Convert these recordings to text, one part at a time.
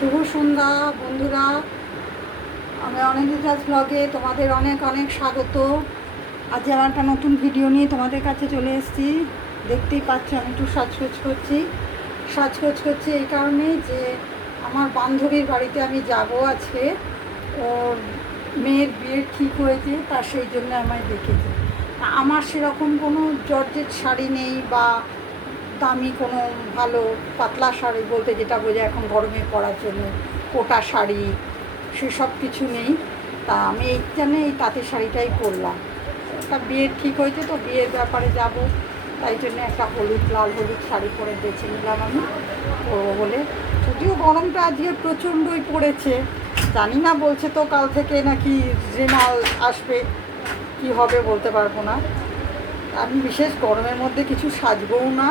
শুভ সন্ধ্যা বন্ধুরা, আমি অনিন্দিতাস ব্লগে তোমাদের অনেক অনেক স্বাগত। আজ আমার একটা নতুন ভিডিও নিয়ে তোমাদের কাছে চলে এসেছি। দেখতেই পাচ্ছি আমি একটু সাজগোজ করছি এই কারণে যে আমার বান্ধবীর বাড়িতে আমি যাব আজকে। ওর মেয়ের বিয়ে ঠিক হয়েছে, তা সেই জন্য আমায় ডেকেছে। আমার সেরকম কোনো জর্জেট শাড়ি নেই বা দামি কোনো ভালো পাতলা শাড়ি বলতে যেটা বোঝায় এখন গরমে পরার জন্য কোটা শাড়ি সেসব কিছু নেই। তা আমি এই তাঁতের শাড়িটাই পরলাম। তা বিয়ের ঠিক হয়েছে তো বিয়ের ব্যাপারে যাব, তাই জন্য একটা লাল হলুদ শাড়ি পরে বেছে নিলাম আমি পরবো বলে। যদিও গরমটা আজকে প্রচণ্ডই পড়েছে, জানি না, বলছে তো কাল থেকে নাকি রেমাল আসবে, কি হবে বলতে পারবো না। আমি বিশেষ গরমের মধ্যে কিছু সাজবও না,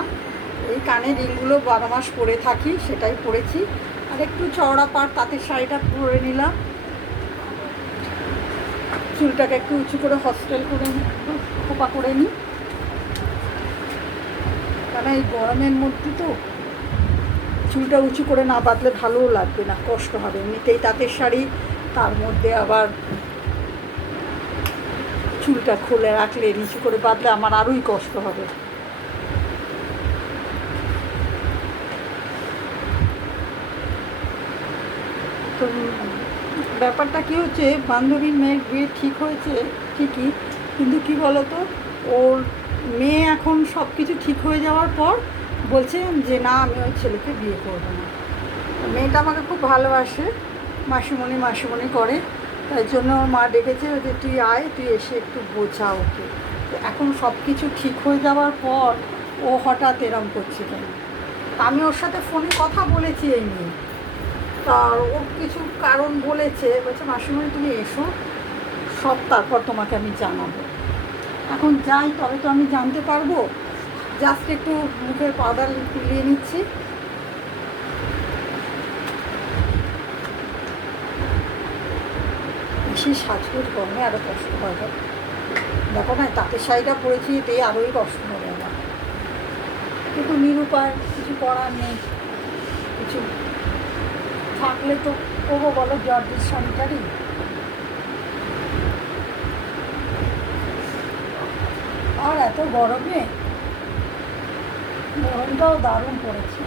এই কানের রিংগুলো 12 মাস পরে থাকি, সেটাই পরেছি। আর একটু চওড়া পাড় তাঁতের শাড়িটা পরে নিলাম, চুলটাকে একটু উঁচু করে হস্টেল করে খোপা করে নিই, কারণ এই গরমের মধ্যে তো চুলটা উঁচু করে না বাঁধলে ভালোও লাগবে না, কষ্ট হবে। এমনিতেই তাঁতের শাড়ি, তার মধ্যে আবার চুলটা খুলে রাখলে নিচু করে বাঁধলে আমার আরোই কষ্ট হবে। তো ব্যাপারটা কী হচ্ছে, বান্ধবীর মেয়ের বিয়ে ঠিক হয়েছে ঠিকই, কিন্তু কী বলতো, ওর মেয়ে এখন সব কিছু ঠিক হয়ে যাওয়ার পর বলছে যে না, আমি ওই ছেলেকে বিয়ে করবো না। মেয়েটা আমাকে খুব ভালোবাসে, মাসিমণি করে, তাই জন্য ওর মা ডেকেছে যে তুই আয়, তুই এসে একটু বোঝা ওকে। তো এখন সব কিছু ঠিক হয়ে যাওয়ার পর ও হঠাৎ এরম করছে কেন। আমি ওর সাথে ফোনে কথা বলেছি এই নিয়ে, তার ও কিছু কারণ বলেছে, বলছে মাসিমণি তুমি এসো, সব তারপর তোমাকে আমি জানাবো। এখন যাই, তবে তো আমি জানতে পারবো। জাস্ট একটু মুখের পাউডার তুলিয়ে নিচ্ছি। বেশি সাজগোজ গরমে আরও কষ্ট হয়। দেখো না, তাঁতের শাড়িটা পরেছি, এতে আরোই কষ্ট হবে আমার, কিন্তু নিরুপায়, কিছু করার নেই। কিছু থাকলে তো করবো বলো, জর্জের শাড়িটারই। আর এত গরমটাও দারুণ পড়েছে।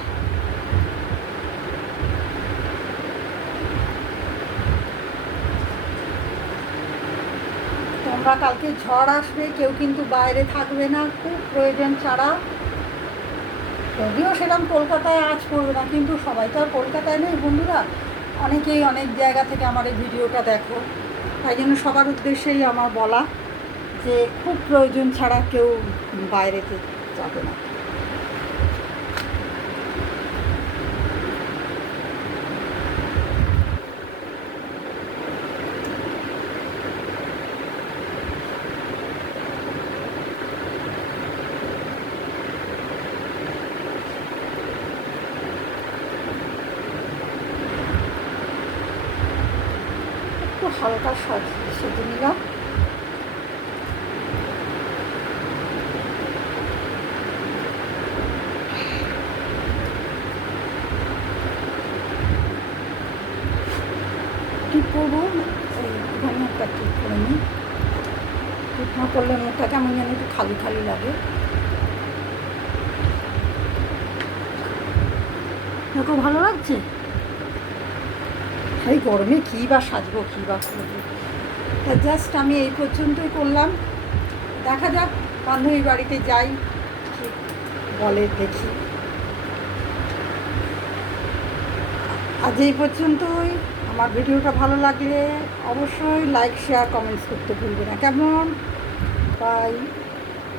তোমরা কালকে ঝড় আসবে, কেউ কিন্তু বাইরে থাকবে না খুব প্রয়োজন ছাড়া। যদিও সেরকম কলকাতায় আজ পড়বে না, কিন্তু সবাই তো আর কলকাতায় নেই বন্ধুরা, অনেকেই অনেক জায়গা থেকে আমার এই ভিডিওটা দেখো, তাই জন্য সবার উদ্দেশ্যেই আমার বলা যে খুব প্রয়োজন ছাড়া কেউ বাইরেতে যাবে না। একটু হালকা সেজে নিলাম। টিপ করবো, এখানে একটা টিপ করে নিই। টিপ না করলে মুখটা কেমন যেন একটু খালি খালি লাগে। দেখো ভালো লাগছে। এই গরমে কী বা সাজবো, কী বা করবো, তা জাস্ট আমি এই পর্যন্তই করলাম। দেখা যাক, বান্ধবীর বাড়িতে যাই, কি বলে দেখি। আজ এই পর্যন্তই। আমার ভিডিওটা ভালো লাগলে অবশ্যই লাইক, শেয়ার, কমেন্টস করতে ভুলবে না, কেমন? বাই।